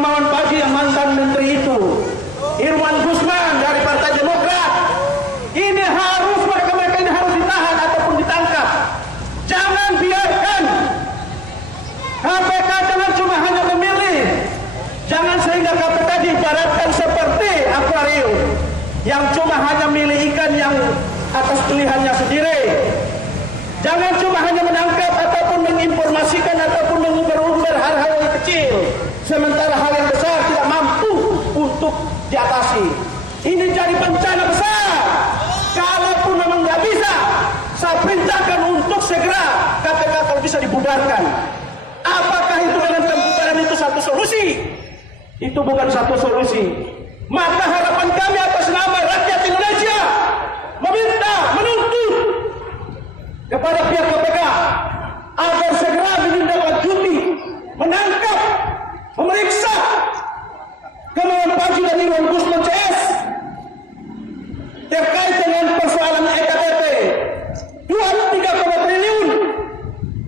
Gamawan Paji yang mantan menteri itu, Irwan Gusman dari Partai Demokrat. Ini harus mereka ini harus ditahan ataupun ditangkap. Jangan biarkan KPK, jangan cuma hanya memilih. Jangan sehingga KPK diibaratkan seperti akuarium yang cuma hanya milih ikan yang atas pilihannya sendiri. Jangan cuma hanya menangkap ataupun menginformasikan ataupun mengumbar-umbar hal-hal yang kecil, sementara hal yang besar tidak mampu untuk diatasi. Ini jadi bencana besar. Kalaupun memang nggak bisa, saya perintahkan untuk segera KPK kalau bisa dibubarkan. Apakah itu dengan pembubaran itu satu solusi? Itu bukan satu solusi. Maka harapan kami atas nama rakyat Indonesia meminta, menuntut kepada pihak KPK agar segera menindaklanjuti, menangkap, memeriksa Gamawan Paji dan Irwan Gusman CS terkait dengan persoalan EKTP 23,3 triliun.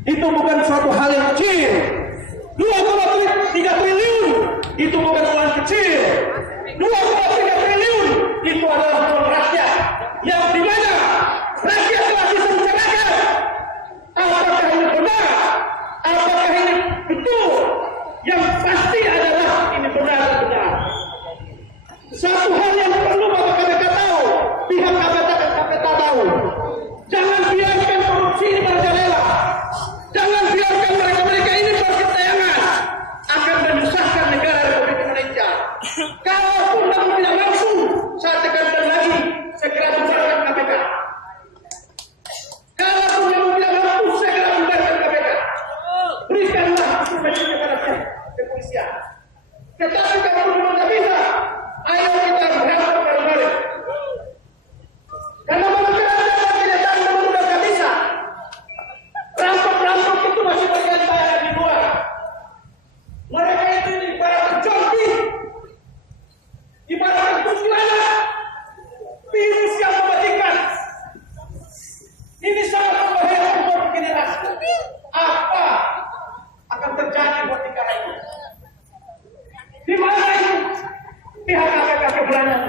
Itu bukan suatu hal yang kecil. 2,3 triliun itu bukan uang kecil. 2,3 triliun itu adalah uang rakyat yang dimana rakyat telah bisa mencerahkan apakah ini benar, apakah ini betul. Yang pasti adalah ini benar-benar. Satu hal yang perlu Bapak KPK tahu, pihak KPK tahu, jangan biarkan korupsi ini merajalela. Jangan biarkan mereka-mereka ini berketayangan akan menyusahkan negara Republik Indonesia. Kalaupun kamu tidak langsung, saya tekankan lagi, segera bubarkan KPK. Kalaupun kamu tidak mampu, segera bubarkan KPK. Berikanlah instrumennya kepada pihak kepolisian. Tetapi kalau memang tidak bisa, ayo kita berantem bareng-bareng. Karena masyarakat tidak tahu memang sudah tidak bisa. Rampok-rampok itu masih bergantian di luar. Mereka itu ibarat zombie, ibarat kuntilanak, virus yang mematikan. Ini sangat membahayakan buat generasi. Apa akan terjadi buat negara ini? Di mana itu pihak KPK keberanian?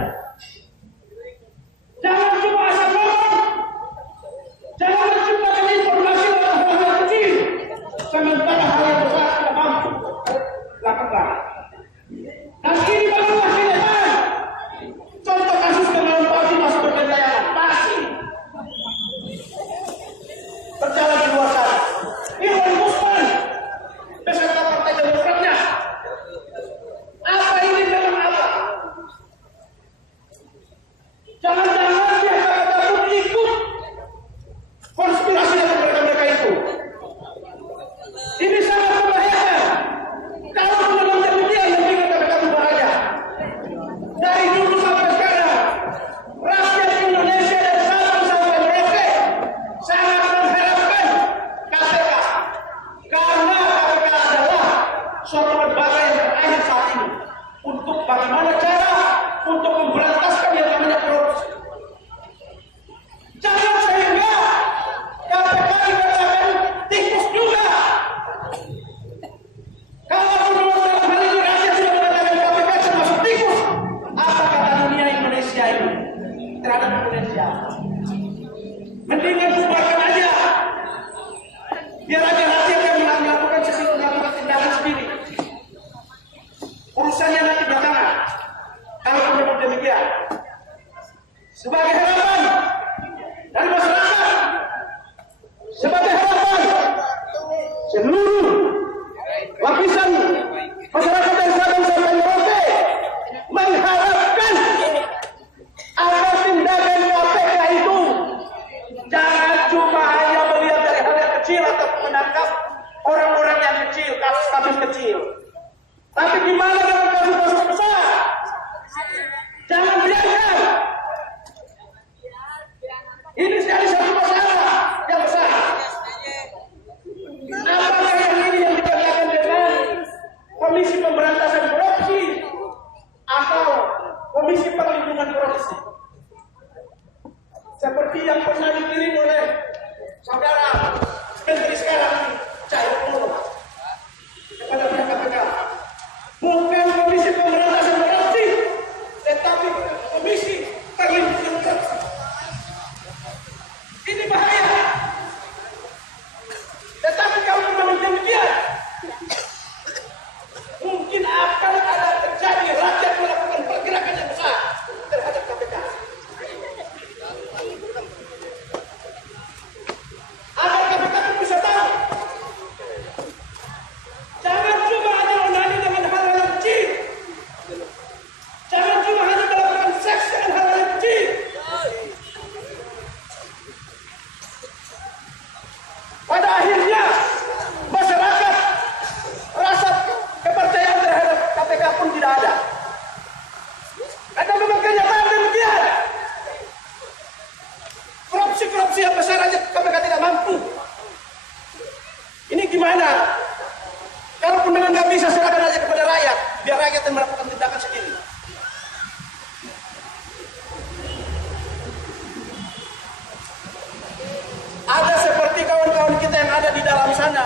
Jangan cuma asal ngomong, jangan cuma informasi tentang hal kecil, sementara hal yang besar tidak mampu lakukan. Dan ini barulah kenyataan. Contoh kasus Gamawan Paji masih bergentayangan, masih berjalan di luar sana. Irwan Gusman beserta Partai Demokratnya. Apa ini memang apa? Jangan-jangan dia KPK pun ikut konspirasi dari mereka-mereka itu. Ini sangat membahayakan. Kalau memang demikian, mungkin KPK bubar aja. Dari dulu sampai sekarang, rakyat Indonesia dan Sabang sampai Merauke sangat mengharapkan KPK. Karena KPK adalah suatu lembaga yang terakhir saat ini untuk bagaimana cara untuk memberantaskan yang namanya korupsi. Jangan sehingga KPK dikatakan tikus juga. Kalau dalam hal ini rakyat sudah mengatakan KPK termasuk tikus, apa kata dunia Indonesia ini terhadap Indonesia? Mendingan bubarkan aja. Biar aja rakyat yang melakukan sesuatu melakukan tindakan sendiri. Urusannya nanti belakangan. Kalau memang demikian, sebagai harapan dari masyarakat, sebagai harapan seluruh lapisan masyarakat dari Sabang sampai Merauke mengharapkan agar tindakan KPK itu jangan cuma hanya melihat dari hal yang kecil atau menangkap orang-orang yang kecil, kasus-kasus kecil. Tapi gimana dengan kasus-kasus besar? Jangan biarkan. Ini sekali satu masalah yang besar. Apakah yang ini yang dikatakan dengan Komisi Pemberantasan Korupsi atau Komisi Perlindungan Korupsi? Seperti yang pernah dikirim oleh saudara menteri sekarang, Cahyokumolo, kepada pihak KPK. Bukan Gimana? Kalaupun memang nggak bisa, serahkan aja kepada rakyat, biar rakyat yang melakukan tindakan sendiri. Ada seperti kawan-kawan kita yang ada di dalam sana.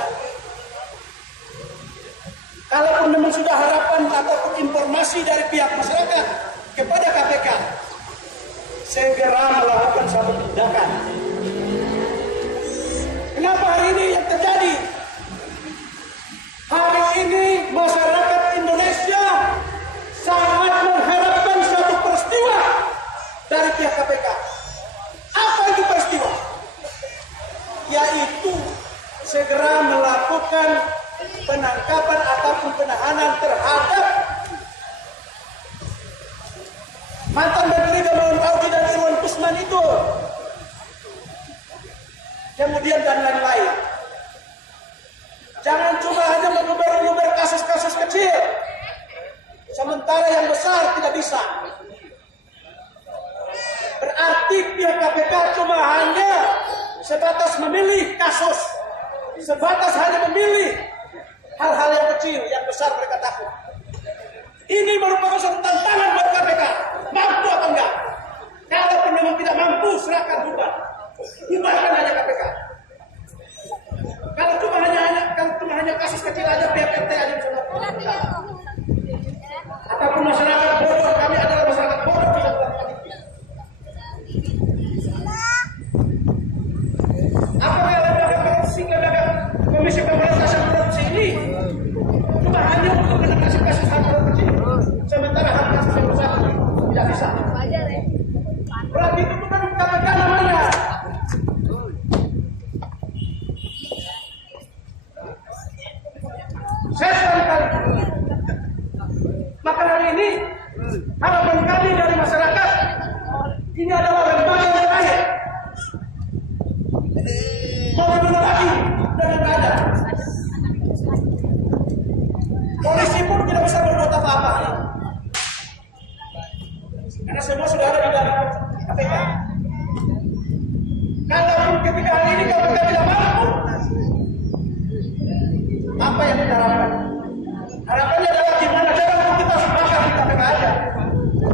Kalaupun memang sudah harapan ataupun informasi dari pihak masyarakat kepada KPK, segera melakukan suatu tindakan. Kenapa hari ini yang terjadi? Hari ini masyarakat Indonesia sangat mengharapkan suatu peristiwa dari pihak KPK. Apa itu peristiwa? Yaitu segera melakukan penangkapan ataupun penahanan terhadap mantan Menteri Gamawan Fauzi dan Irwan Gusman itu. Kemudian dan lain-lain. Jangan cuma hanya mengubar-ngubar kasus-kasus kecil, sementara yang besar tidak bisa. Berarti pihak KPK cuma hanya sebatas memilih kasus, sebatas hanya memilih hal-hal yang kecil, yang besar mereka takut. Ini merupakan suatu tantangan buat KPK. Mampu atau enggak? Kalau memang tidak mampu, serahkan bubar. Bubarkan aja KPK. Kalau cuma hanya kasus kecil aja, pihak RT aja bisa melakukan. Ataupun masyarakat bodoh, kami adalah masyarakat bodoh bisa melakukan itu. Apakah lembaga Komisi Pemberantasan Korupsi ini cuma hanya untuk menangani kasus hal-hal kecil, sementara hal kasus yang besar tidak bisa? Berarti itu bukan KPK namanya. Saya sekali. Maka hari ini harapan kami dari masyarakat, ini adalah lembaga yang terakhir. Mau gimana lagi dengan ada? Polisi pun tidak bisa berbuat apa-apa, karena semua sudah ada di dalam KPK. Kalaupun ketika hari ini KPK tidak mampu, apa yang kita harapkan? Harapannya adalah gimana cara untuk kita sepakat di KPK aja,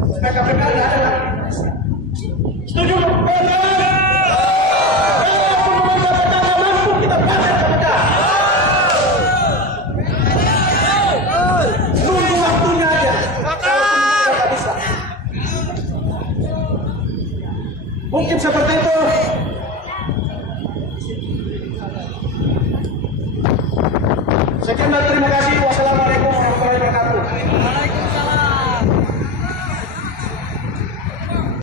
supaya KPK tidak ada lagi. Setuju? Mungkin seperti itu. Sekian dan terima kasih. Wassalamualaikum warahmatullahi wabarakatuh.